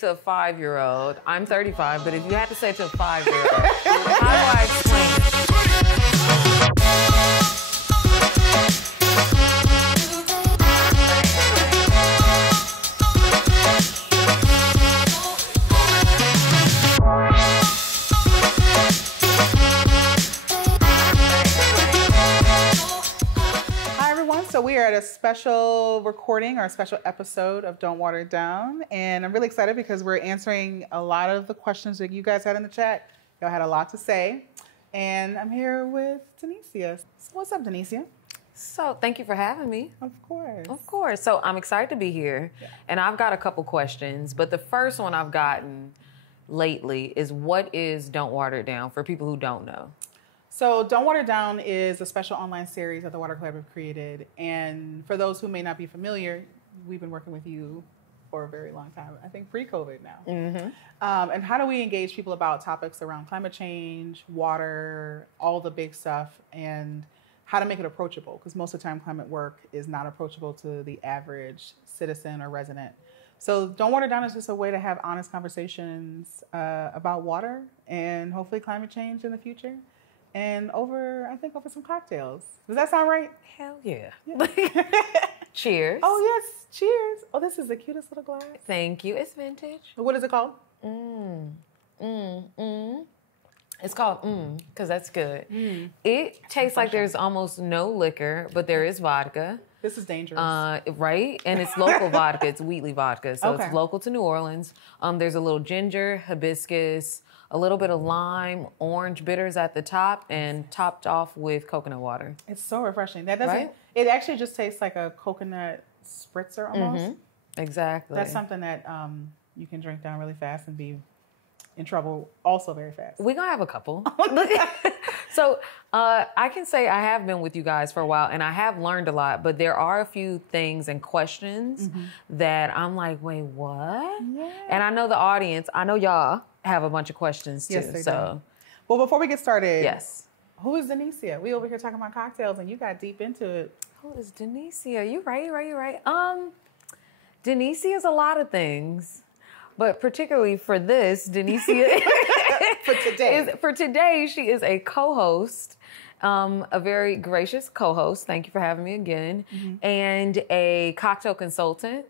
To a 5-year-old, I'm 35, but if you had to say to a 5-year-old, how do I explain it? So we are at a special recording or a special episode of Don't Water It Down. And I'm really excited because we're answering a lot of the questions that you guys had in the chat. Y'all had a lot to say. And I'm here with Deniseea. So what's up, Deniseea? So thank you for having me. Of course. Of course. So I'm excited to be here. Yeah. And I've got a couple questions. But the first one I've gotten lately is, what is Don't Water It Down for people who don't know? So Don't Water It Down is a special online series that the Water Collaborative created. And for those who may not be familiar, we've been working with you for a very long time, I think pre-COVID now. Mm-hmm. And how do we engage people about topics around climate change, water, all the big stuff, and how to make it approachable? Because most of the time climate work is not approachable to the average citizen or resident. So Don't Water It Down is just a way to have honest conversations about water and hopefully climate change in the future. And over some cocktails. Does that sound right? Hell yeah. Cheers. Oh, yes. Cheers. Oh, this is the cutest little glass. Thank you. It's vintage. What is it called? It's called because that's good. It tastes like there's almost no liquor, but there is vodka. This is dangerous. Right? And it's local vodka. It's Wheatley vodka. So It's local to New Orleans. There's a little ginger, hibiscus, a little bit of lime, orange bitters at the top, and topped off with coconut water. It's so refreshing. That doesn't. Right? It actually just tastes like a coconut spritzer almost. Mm-hmm. Exactly. That's something that you can drink down really fast and be in trouble also very fast. We're gonna have a couple. So I can say I have been with you guys for a while, and I have learned a lot, but there are a few things and questions that I'm like, wait, what? Yeah. And I know the audience, I know y'all have a bunch of questions too. Yes, they do. Well, before we get started, yes. Who is Deniseea? We over here talking about cocktails, and you got deep into it. Who is Deniseea? You're right. Deniseea is a lot of things, but particularly for this, Deniseea for today, she is a co-host, a very gracious co-host. Thank you for having me again, and a cocktail consultant,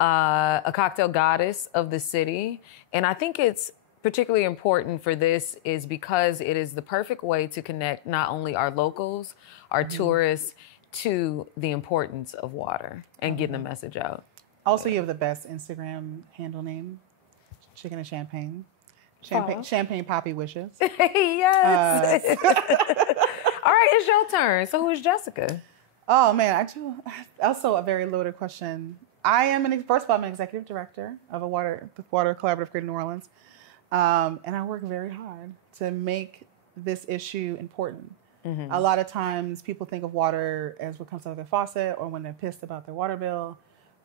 a cocktail goddess of the city, and I think it's particularly important for this is because it is the perfect way to connect not only our locals, our tourists, to the importance of water and getting the message out. Also, you have the best Instagram handle name, Chicken and Champagne. Champagne Poppy Wishes. Yes. All right, it's your turn. So who is Jessica? Oh, man, also a very loaded question. First of all, I'm an executive director of the Water Collaborative Greater New Orleans. And I work very hard to make this issue important. A lot of times people think of water as what comes out of their faucet or when they're pissed about their water bill.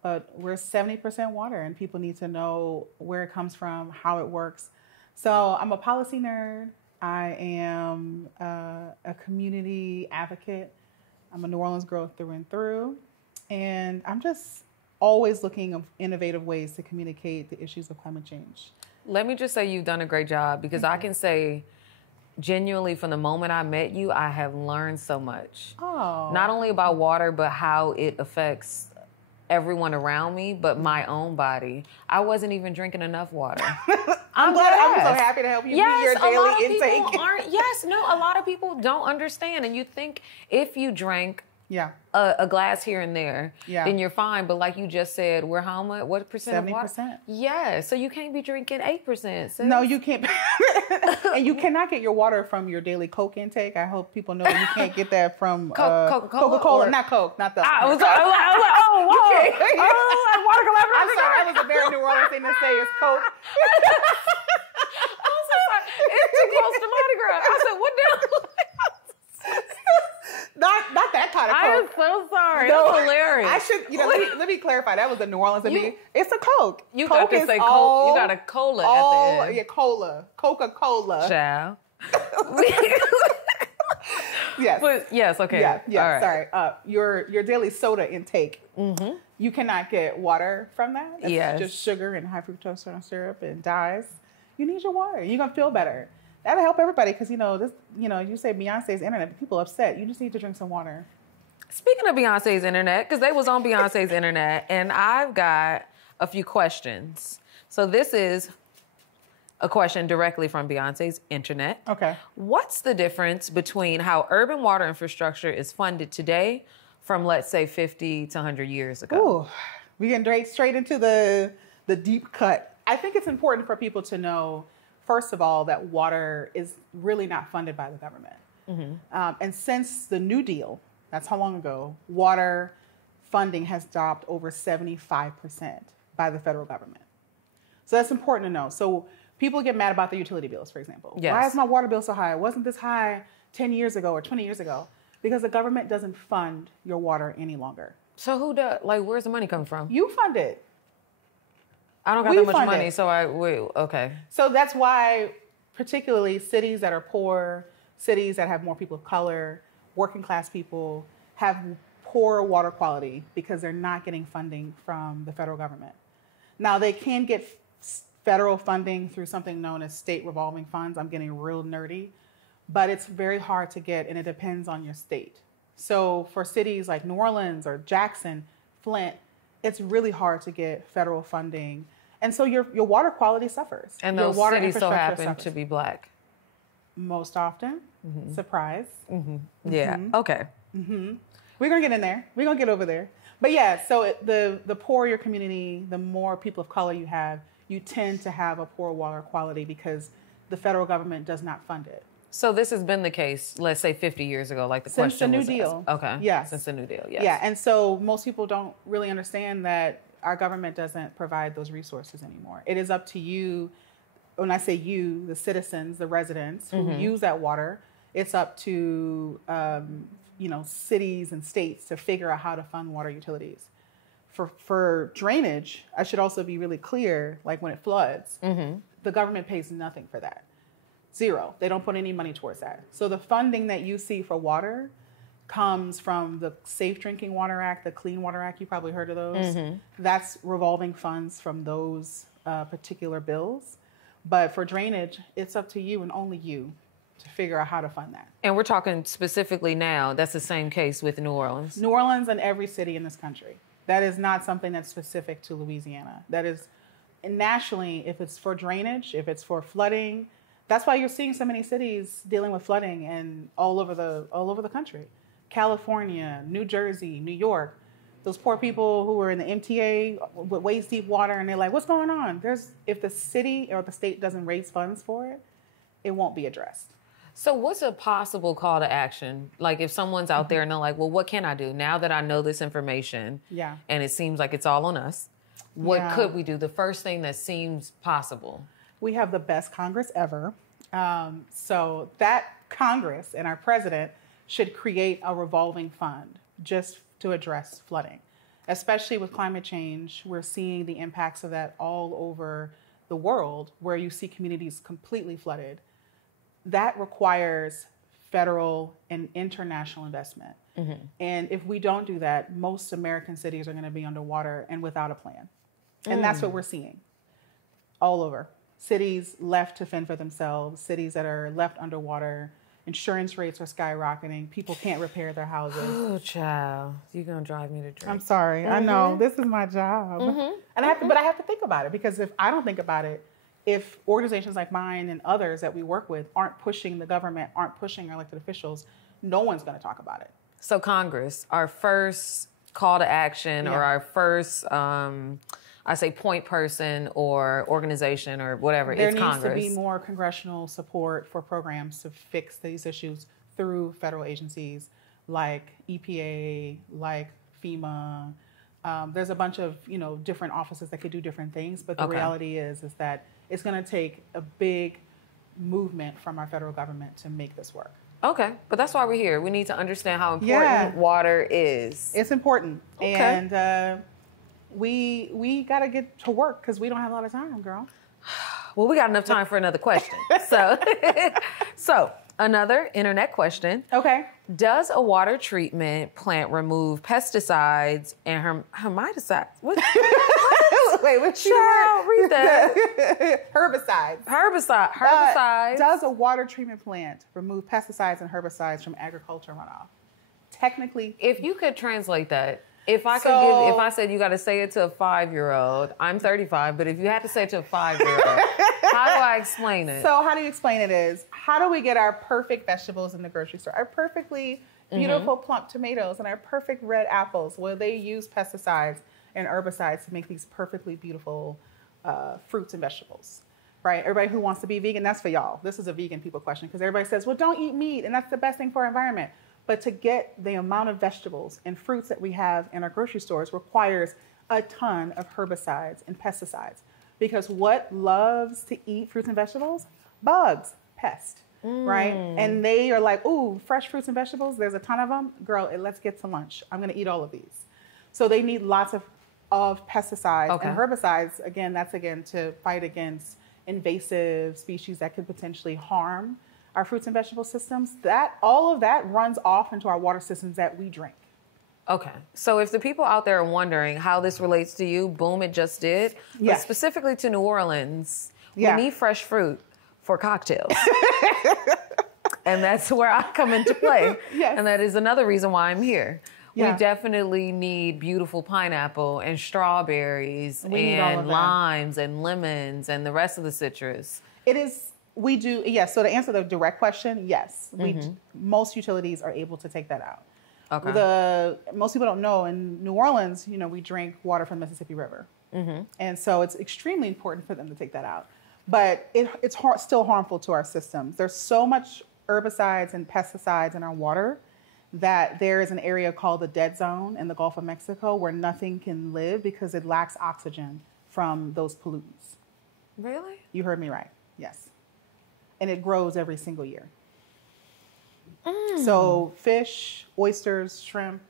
But we're 70% water, and people need to know where it comes from, how it works. So I'm a policy nerd. I am a community advocate. I'm a New Orleans girl through and through. And I'm just always looking of innovative ways to communicate the issues of climate change. Let me just say you've done a great job, because I can say genuinely from the moment I met you, I have learned so much. Oh. Not only about water, but how it affects everyone around me, but my own body. I wasn't even drinking enough water. I'm so happy to help you meet your daily intake. A lot of people don't understand. And you think if you drank a glass here and there, then you're fine. But like you just said, we're how much? What percent 70%. Of water? Yeah, so you can't be drinking 8%. So. No, you can't. And you cannot get your water from your daily Coke intake. I hope people know you can't get that from Coca-Cola. Not Coke, not the... I was like, oh, wow. Water Collaborative. I'm sorry, that was a very New Orleans thing to say is Coke. I was so sorry. It's too close to Mardi Gras. I said, what the... Not that kind of Coke. I am so sorry. No, that's hilarious. I should, let me clarify. That was the New Orleans of me. It's a Coke. You Coke got to say Coke. You got a cola at the end. Yeah, cola. Coca-Cola. Ciao. Yes. But yes, okay. Yeah, All right. sorry. Your daily soda intake, you cannot get water from that. It's just sugar and high fructose corn syrup and dyes. You need your water. You're going to feel better. That'll help everybody because, you say Beyonce's internet, people upset. You just need to drink some water. Speaking of Beyonce's internet, because they was on Beyonce's internet, and I've got a few questions. So this is a question directly from Beyonce's internet. Okay. What's the difference between how urban water infrastructure is funded today from, let's say, 50 to 100 years ago? Ooh, we getting straight into the deep cut. I think it's important for people to know, first of all, that water is really not funded by the government. And since the New Deal, that's how long ago, water funding has dropped over 75% by the federal government. So that's important to know. So people get mad about the utility bills, for example. Yes. Why is my water bill so high? It wasn't this high 10 years ago or 20 years ago. Because the government doesn't fund your water any longer. So who does, where's the money coming from? You fund it. I don't got that much money, so okay. So that's why particularly cities that are poor, cities that have more people of color, working class people have poor water quality because they're not getting funding from the federal government. Now, they can get federal funding through something known as state revolving funds. I'm getting real nerdy, but it's very hard to get, and it depends on your state. So for cities like New Orleans or Jackson, Flint, it's really hard to get federal funding. And so your water quality suffers. And your those water cities so happen suffers. to be Black. Most often. Surprise. Yeah, okay. We're going to get in there. We're going to get over there. But yeah, so the poorer your community, the more people of color you have, you tend to have a poor water quality because the federal government does not fund it. So this has been the case, let's say 50 years ago, like the question was Since the New Deal. asked. Okay. Yes. Since the New Deal, yes. Yeah, and so most people don't really understand that our government doesn't provide those resources anymore. It is up to you, when I say you, the citizens, the residents who use that water, it's up to cities and states to figure out how to fund water utilities. For drainage, I should also be really clear, like when it floods, the government pays nothing for that. Zero. They don't put any money towards that. So the funding that you see for water comes from the Safe Drinking Water Act, the Clean Water Act. You probably heard of those. That's revolving funds from those particular bills. But for drainage, it's up to you and only you to figure out how to fund that. And we're talking specifically now, that's the same case with New Orleans. New Orleans and every city in this country. That is not something that's specific to Louisiana. That is nationally, if it's for drainage, if it's for flooding, that's why you're seeing so many cities dealing with flooding and all over the country. California, New Jersey, New York, those poor people who were in the MTA with waist deep water, and they're like, what's going on? If the city or the state doesn't raise funds for it, it won't be addressed. So what's a possible call to action? Like if someone's out there and they're like, well, what can I do now that I know this information? Yeah. And it seems like it's all on us. What could we do? The first thing that seems possible. We have the best Congress ever. So that Congress and our president should create a revolving fund just to address flooding. Especially with climate change, we're seeing the impacts of that all over the world where you see communities completely flooded. That requires federal and international investment. And if we don't do that, most American cities are going to be underwater and without a plan. And that's what we're seeing all over. Cities left to fend for themselves, cities that are left underwater, insurance rates are skyrocketing, people can't repair their houses. Oh, child, you're going to drive me to drink. I'm sorry, I know, this is my job. And but I have to think about it, because if I don't think about it, if organizations like mine and others that we work with aren't pushing the government, aren't pushing our elected officials, no one's going to talk about it. So Congress, our first call to action or our first, I say point person or organization or whatever, it's Congress. There needs to be more congressional support for programs to fix these issues through federal agencies like EPA, like FEMA. There's a bunch of different offices that could do different things, but the reality is that it's going to take a big movement from our federal government to make this work. Okay, but that's why we're here. We need to understand how important water is. It's important, and we got to get to work because we don't have a lot of time, girl. Well, we got enough time for another question. So Another internet question. Okay. Does a water treatment plant remove pesticides and hermiticides? What? Wait, what? Child, read that. Herbicides. Herbicides. Does a water treatment plant remove pesticides and herbicides from agriculture runoff? Technically. If you could translate that. If I said you got to say it to a 5-year-old, I'm 35, but if you had to say it to a 5-year-old, how do I explain it? So how do you explain it is, how do we get our perfect vegetables in the grocery store? Our perfectly beautiful plump tomatoes and our perfect red apples, where they use pesticides and herbicides to make these perfectly beautiful fruits and vegetables, right? Everybody who wants to be vegan, that's for y'all. This is a vegan people question, because everybody says, well, don't eat meat, and that's the best thing for our environment. But to get the amount of vegetables and fruits that we have in our grocery stores requires a ton of herbicides and pesticides. Because what loves to eat fruits and vegetables? Bugs, pests, right? And they are like, ooh, fresh fruits and vegetables, there's a ton of them. Girl, let's get to lunch. I'm going to eat all of these. So they need lots of pesticides and herbicides. Again, that's to fight against invasive species that could potentially harm our fruits and vegetable systems. All of that runs off into our water systems that we drink. Okay. So if the people out there are wondering how this relates to you, boom, it just did. But specifically to New Orleans, we need fresh fruit for cocktails. And that's where I come into play. And that is another reason why I'm here. We definitely need beautiful pineapple and strawberries and limes and lemons and the rest of the citrus. We do, yes. So to answer the direct question, yes. Most utilities are able to take that out. Okay. Most people don't know, in New Orleans, we drink water from the Mississippi River. And so it's extremely important for them to take that out. But it's still harmful to our systems. There's so much herbicides and pesticides in our water that there is an area called the dead zone in the Gulf of Mexico where nothing can live because it lacks oxygen from those pollutants. Really? You heard me right. Yes. And it grows every single year. So fish, oysters, shrimp,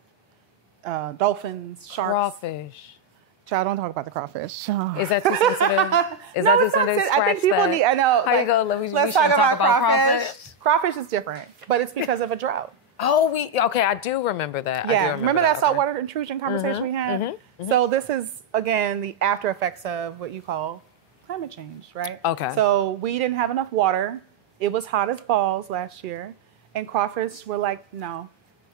dolphins, sharks. Crawfish. Child, don't talk about the crawfish. Is that too sensitive? Is that too sensitive? I think people need, I know. How you go? Let's talk about crawfish. Crawfish is different, but it's because of a drought. Okay, I do remember that. Yeah, remember that saltwater intrusion conversation we had? So this is, again, the after effects of what you call climate change, right? Okay. So we didn't have enough water. It was hot as balls last year. And crawfish were like, no,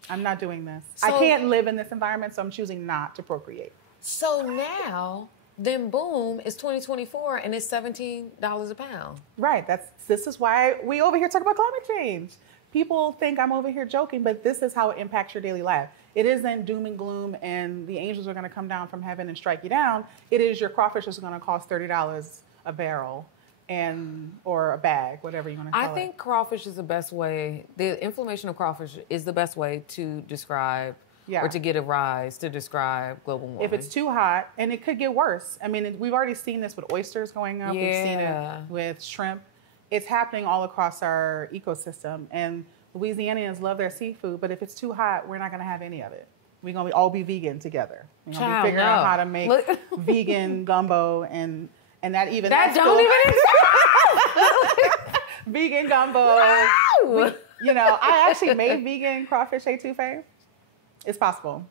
I'm not doing this. I can't live in this environment, so I'm choosing not to procreate. So now, then boom, it's 2024 and it's $17 a pound. Right. This is why we over here talk about climate change. People think I'm over here joking, but this is how it impacts your daily life. It isn't doom and gloom and the angels are going to come down from heaven and strike you down. It is your crawfish is going to cost $30 a barrel or a bag, whatever you want to call it. I think crawfish is the best way. The inflammation of crawfish is the best way to describe or to get a rise to describe global warming. If it's too hot, and it could get worse. I mean, we've already seen this with oysters going up. We've seen it with shrimp. It's happening all across our ecosystem. And Louisianians love their seafood, but if it's too hot, we're not going to have any of it. We're going to all be vegan together. We're going to be figuring out how to make vegan gumbo and that even... That don't even exist! Vegan gumbo. I actually made vegan crawfish etouffee. It's possible.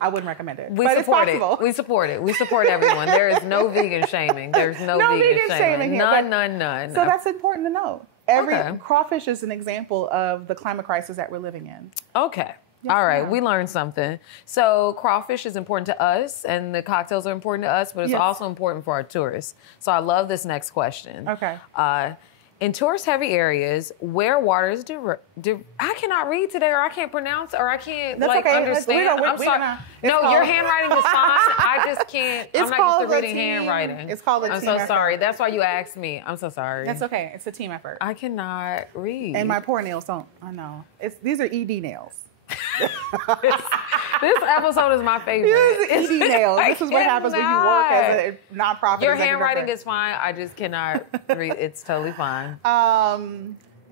I wouldn't recommend it. It's possible. We support it. We support everyone. There is no vegan shaming. There's no vegan shaming here. None. So that's important to know. Crawfish is an example of the climate crisis that we're living in. Okay. Yes, all right. We learned something. So crawfish is important to us and the cocktails are important to us, but it's also important for our tourists. So I love this next question. Okay. In tourist-heavy areas, where water is I cannot read today, or I can't pronounce, or I can't understand. I'm sorry. Your handwriting is fine. I just can't. I'm not used to reading handwriting. It's called a team effort. I'm so sorry. That's why you asked me. I'm so sorry. That's okay. It's a team effort. I cannot read. And my poor nails don't. I know. These are ED nails. This episode is my favorite. These are ED nails. This is what happens when you work as a nonprofit. Your handwriting is fine. I just cannot read. It's totally fine.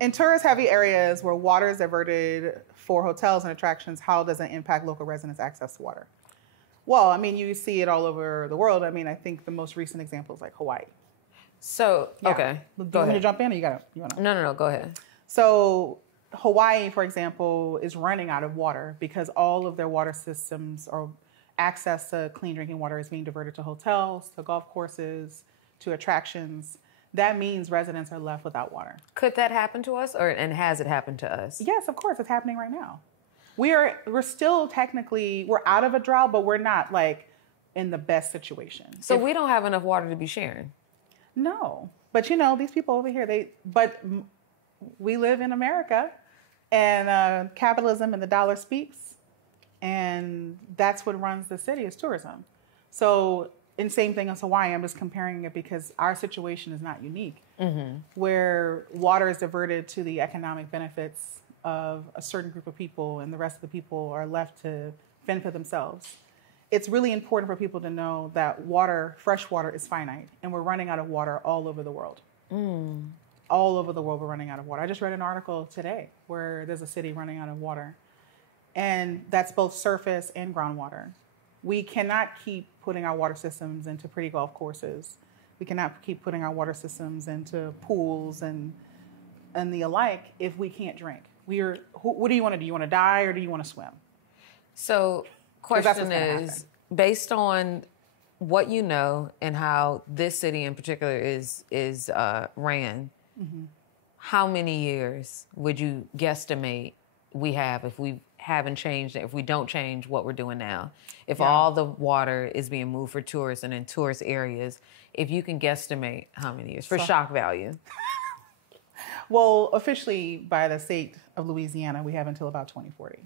In tourist-heavy areas where water is diverted for hotels and attractions, how does it impact local residents' access to water? Well, I mean, you see it all over the world. I mean, I think the most recent example is like Hawaii. So, okay. Do you want me to jump in or you want to? No. Go ahead. So Hawaii, for example, is running out of water because all of their water systems or access to clean drinking water is being diverted to hotels, to golf courses, to attractions. That means residents are left without water. Could that happen to us, and has it happened to us? Yes, of course, it's happening right now. We're still technically, we're out of a drought, but we're not like in the best situation. So we don't have enough water to be sharing. No, but these people over here, we live in America, and capitalism and the dollar speaks, and that's what runs the city is tourism. So, and same thing as Hawaii, I'm just comparing it because our situation is not unique, where water is diverted to the economic benefits of a certain group of people, and the rest of the people are left to fend for themselves. It's really important for people to know that fresh water is finite, and we're running out of water all over the world. All over the world, we're running out of water. I just read an article today where there's a city running out of water, and that's both surface and groundwater. We cannot keep putting our water systems into pretty golf courses. We cannot keep putting our water systems into pools and the alike if we can't drink. What do you want to do? You want to die or do you want to swim? So, question is, based on what you know and how this city in particular is ran, how many years would you guesstimate we have if we haven't changed it, if we don't change what we're doing now? If all the water is being moved for tourists and in tourist areas, if you can guesstimate how many years for shock value? Well, officially by the state of Louisiana, we have until about 2040.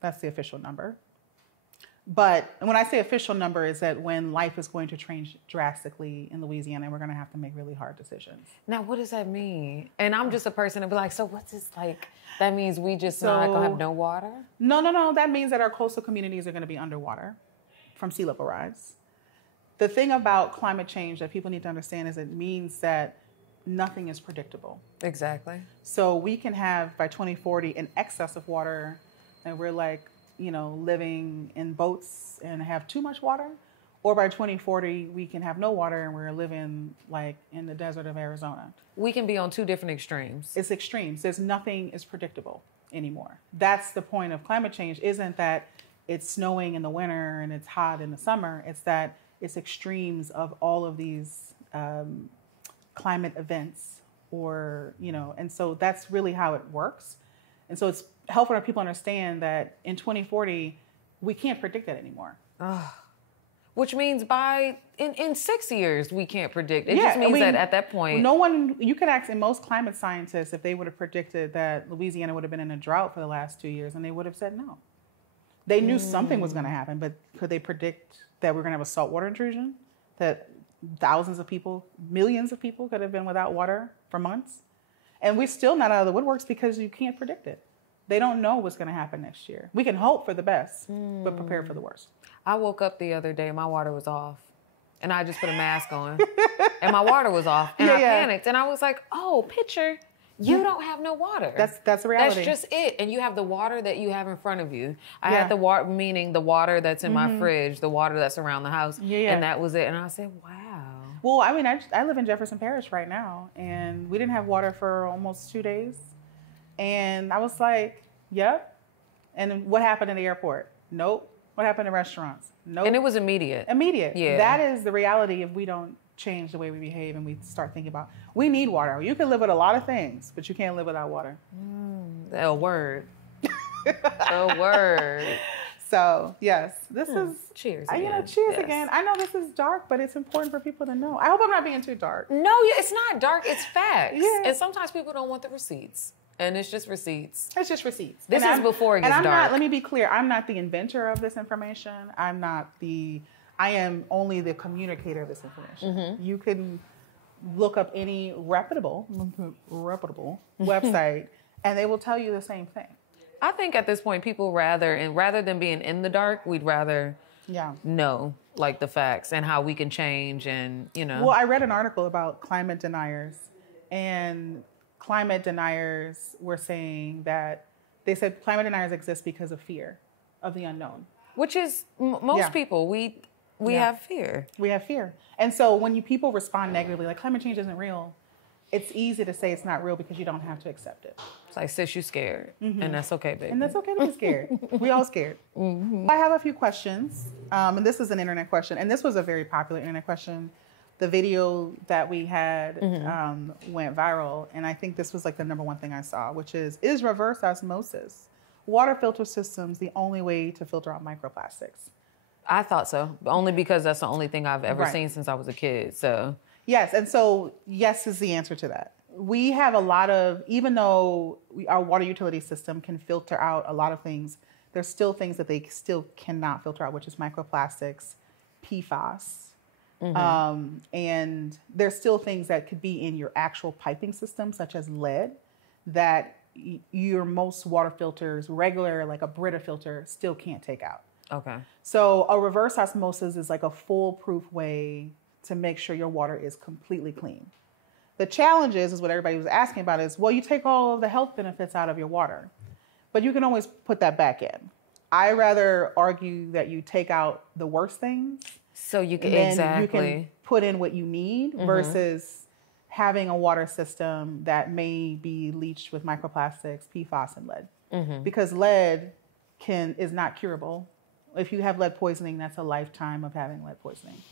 That's the official number. But when I say official number is that when life is going to change drastically in Louisiana, we're going to have to make really hard decisions. Now, what does that mean? And I'm just a person to be like, so what's this like? That means we just not going to have no water? No. That means that our coastal communities are going to be underwater from sea level rise. The thing about climate change that people need to understand is it means that nothing is predictable. Exactly. So we can have, by 2040, an excess of water, and we're like, living in boats and have too much water. Or by 2040, we can have no water and we're living like in the desert of Arizona. We can be on two different extremes. It's extremes. Nothing is predictable anymore. That's the point of climate change, isn't that it's snowing in the winter and it's hot in the summer. It's that it's extremes of all of these climate events and so that's really how it works. And so it's helpful for people to understand that in 2040, we can't predict that anymore. Which means in 6 years, we can't predict. It just means that at that point... You could ask in most climate scientists if they would have predicted that Louisiana would have been in a drought for the last 2 years, and they would have said no. They knew something was going to happen, but could they predict that we're going to have a saltwater intrusion? That thousands of people, millions of people could have been without water for months? And we're still not out of the woodworks because you can't predict it. They don't know what's going to happen next year. We can hope for the best, but prepare for the worst. I woke up the other day, my water was off. And I just put a mask on. And my water was off. And I panicked. And I was like, pitcher, you don't have no water. That's the reality. That's just it. And you have the water that you have in front of you. I had the water, meaning the water that's in my fridge, the water that's around the house. And that was it. And I said, wow. Well, I mean, I live in Jefferson Parish right now. And we didn't have water for almost 2 days. And I was like, yep. And what happened in the airport? Nope. What happened in restaurants? Nope. And it was immediate. Immediate. Yeah. That is the reality if we don't change the way we behave and we start thinking about, we need water. You can live with a lot of things, but you can't live without water. A word. A word. So, yes, this is... Cheers again. Cheers again. I know this is dark, but it's important for people to know. I hope I'm not being too dark. No, it's not dark. It's facts. Yeah. And sometimes people don't want the receipts. And it's just receipts. It's just receipts. This is before it gets dark. Let me be clear. I'm not the inventor of this information. I am only the communicator of this information. You can look up any reputable website and they will tell you the same thing. I think at this point, people rather than being in the dark, we'd rather know like the facts and how we can change and, Well, I read an article about climate deniers, and climate deniers were saying that they said climate deniers exist because of fear of the unknown. Which is most people, we have fear. We have fear. And so when people respond negatively, like climate change isn't real, it's easy to say it's not real because you don't have to accept it. It's like, sis, you scared. And that's okay, baby. And that's okay to be scared. We all scared. I have a few questions. And this is an internet question. And this was a very popular internet question. The video that we had went viral. And I think this was like the number one thing I saw, which is reverse osmosis water filter systems the only way to filter out microplastics? I thought so, only because that's the only thing I've ever seen since I was a kid. So yes, and so yes is the answer to that. We have a lot of, even though our water utility system can filter out a lot of things, there's still things that they still cannot filter out, which is microplastics, PFAS. And there's still things that could be in your actual piping system, such as lead, that your most water filters, regular, like a Brita filter, still can't take out. Okay. So a reverse osmosis is like a foolproof way to make sure your water is completely clean. The challenge is what everybody was asking about is, well, you take all of the health benefits out of your water, but you can always put that back in. I rather argue that you take out the worst things. So you can, you can put in what you need versus having a water system that may be leached with microplastics, PFAS, and lead. Because lead is not curable. If you have lead poisoning, that's a lifetime of having lead poisoning.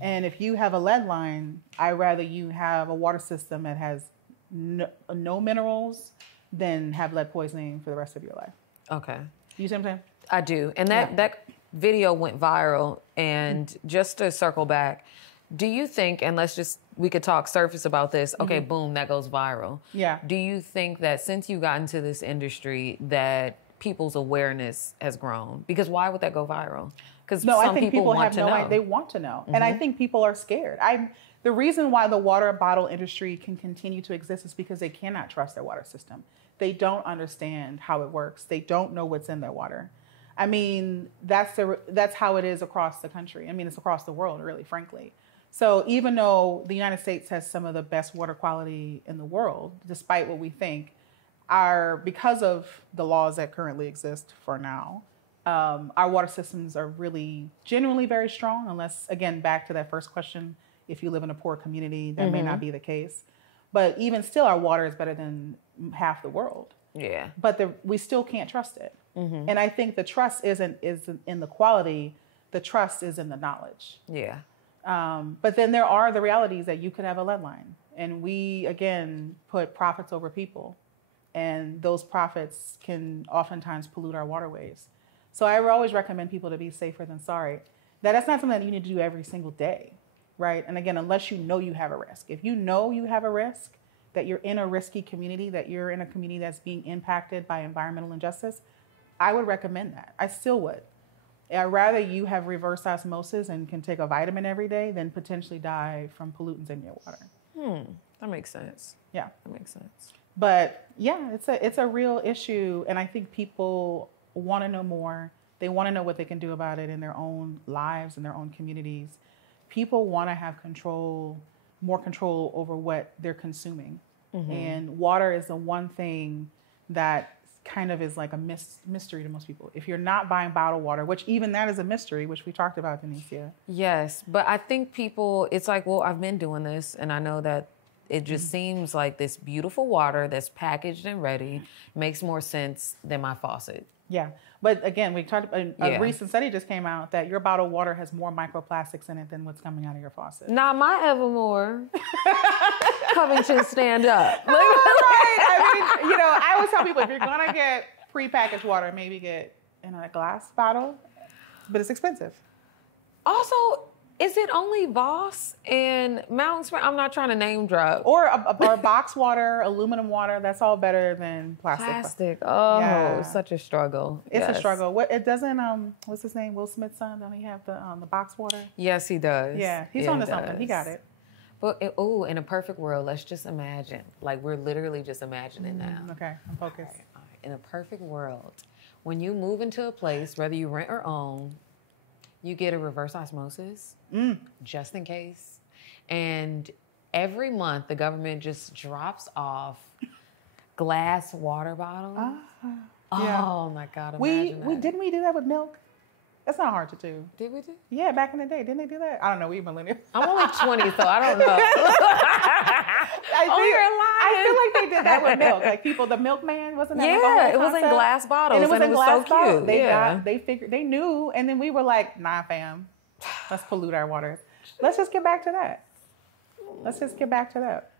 And if you have a lead line, I'd rather you have a water system that has no minerals than have lead poisoning for the rest of your life. Okay. You see what I'm saying? I do. And that video went viral. And just to circle back, do you think, and we could talk surface about this, okay, boom, that goes viral. Yeah. Do you think that since you got into this industry that people's awareness has grown? Because why would that go viral? Because I think people have no idea. They want to know. And I think people are scared. The reason why the water bottle industry can continue to exist is because they cannot trust their water system. They don't understand how it works. They don't know what's in their water. I mean, that's how it is across the country. I mean, it's across the world, really, frankly. So even though the United States has some of the best water quality in the world, despite what we think, because of the laws that currently exist for now, our water systems are really generally very strong, unless, again, back to that first question, if you live in a poor community, that may not be the case. But even still, our water is better than half the world. Yeah. But we still can't trust it. And I think the trust isn't in the quality. The trust is in the knowledge. Yeah. But then there are the realities that you could have a lead line. And we, again, put profits over people. And those profits can oftentimes pollute our waterways. So I would always recommend people to be safer than sorry. That's not something that you need to do every single day, right? And again, unless you know you have a risk. If you know you have a risk, that you're in a risky community, that you're in a community that's being impacted by environmental injustice, I would recommend that. I still would. I'd rather you have reverse osmosis and can take a vitamin every day than potentially die from pollutants in your water. That makes sense. Yeah. That makes sense. But yeah, it's a real issue. And I think people want to know more. They want to know what they can do about it in their own lives, in their own communities. People want to have more control over what they're consuming. And water is the one thing that kind of is like a mystery to most people. If you're not buying bottled water, which even that is a mystery, which we talked about, Deniseea. Yes, but I think people, it's like, well, I've been doing this, and I know that it just seems like this beautiful water that's packaged and ready makes more sense than my faucet. Yeah. But again, we talked about a recent study just came out that your bottled water has more microplastics in it than what's coming out of your faucet. Not my Evermore. Covington, stand up. Right. I mean, I always tell people if you're going to get prepackaged water, maybe get in a glass bottle, but it's expensive. Also, is it only Voss and Mountain Spring? I'm not trying to name drop. Or box water, aluminum water. That's all better than plastic. Oh, such a struggle. It's a struggle. It doesn't. What's his name? Will Smith's son. Don't he have the box water? Yes, he does. Yeah, he's on to something. He got it. But in a perfect world, let's just imagine. Like we're literally just imagining now. Okay, I'm focused. All right. In a perfect world, when you move into a place, whether you rent or own, you get a reverse osmosis, just in case. And every month, the government just drops off glass water bottles. Oh, my God. Didn't we do that with milk? That's not hard to do. Did we do? Yeah, back in the day. Didn't they do that? I don't know. We millennials. I'm only 20, so I don't know. that with milk. Like people, the milkman wasn't that yeah, like a whole it was in concept? glass bottles, And it was in glass so bottles. cute. They figured, they knew, and then we were like, nah, fam, let's pollute our waters. Let's just get back to that.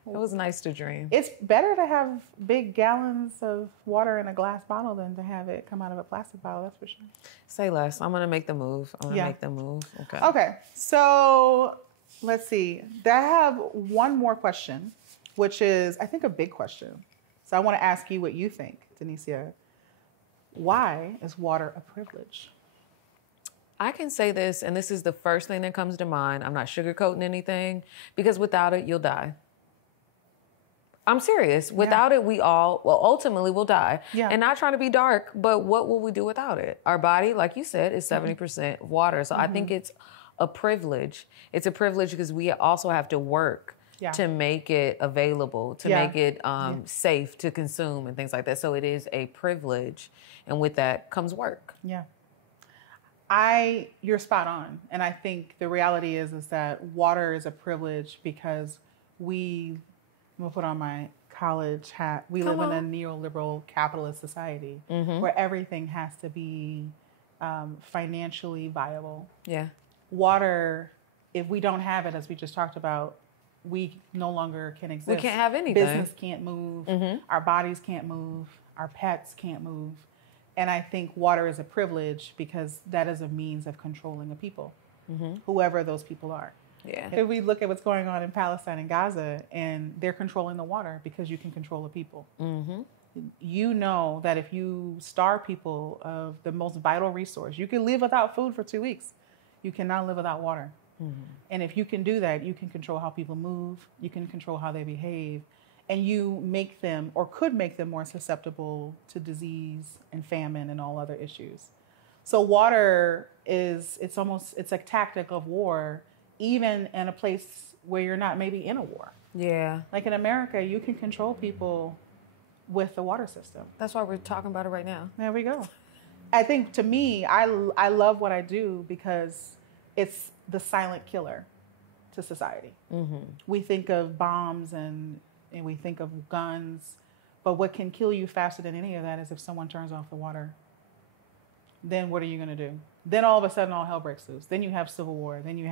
It was nice to dream. It's better to have big gallons of water in a glass bottle than to have it come out of a plastic bottle. That's for sure. Say less. I'm gonna make the move. Okay. Okay. So let's see. I have one more question, which is, I think, a big question. So I want to ask you what you think, Deniseea. Why is water a privilege? I can say this, and this is the first thing that comes to mind. I'm not sugarcoating anything, because without it, you'll die. I'm serious. Without it, ultimately we'll die. Yeah. And not trying to be dark, but what will we do without it? Our body, like you said, is 70% water. So I think it's a privilege. It's a privilege because we also have to work to make it available, to make it safe to consume and things like that. So it is a privilege. And with that comes work. Yeah. You're spot on. And I think the reality is that water is a privilege because I'm gonna put on my college hat. We live in a neoliberal capitalist society where everything has to be financially viable. Yeah. Water, if we don't have it, as we just talked about, we no longer can exist. We can't have anything. Business can't move. Our bodies can't move. Our pets can't move. And I think water is a privilege because that is a means of controlling a people, whoever those people are. Yeah. If we look at what's going on in Palestine and Gaza, and they're controlling the water because you can control the people. You know that if you starve people of the most vital resource, you can live without food for 2 weeks. You cannot live without water. And if you can do that, you can control how people move. You can control how they behave. And you make them, or could make them, more susceptible to disease and famine and all other issues. So water it's a tactic of war, even in a place where you're not maybe in a war. Yeah. Like in America, you can control people with the water system. That's why we're talking about it right now. There we go. I think, to me, I love what I do because it's the silent killer to society. We think of bombs and we think of guns, but what can kill you faster than any of that is if someone turns off the water. Then what are you going to do? Then all of a sudden all hell breaks loose. Then you have civil war. Then you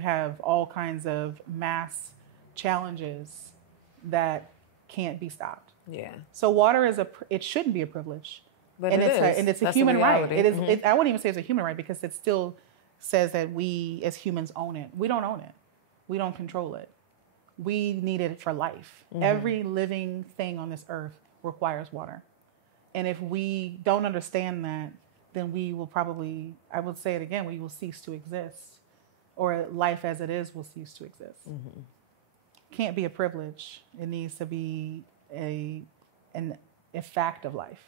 have all kinds of mass challenges that can't be stopped. Yeah. So water it shouldn't be a privilege. But It's a human right. It is. Mm-hmm. I wouldn't even say it's a human right because it still says that we as humans own it. We don't own it. We don't control it. We need it for life. Mm-hmm. Every living thing on this earth requires water. And if we don't understand that, then we will probably, I will say it again, we will cease to exist. Or life as it is will cease to exist. Mm-hmm. Can't be a privilege. It needs to be a fact of life.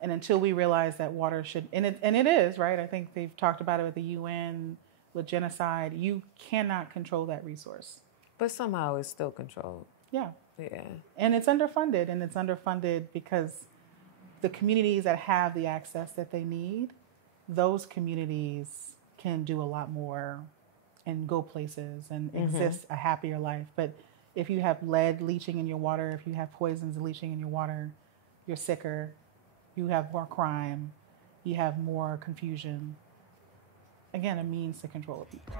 And until we realize that water should, and it is, right? I think they've talked about it with the UN, with genocide. You cannot control that resource. But somehow it's still controlled. Yeah. Yeah. And it's underfunded, because the communities that have the access that they need, those communities can do a lot more and go places and exist a happier life. But if you have lead leaching in your water, if you have poisons leaching in your water, you're sicker, you have more crime, you have more confusion. Again, a means to control people.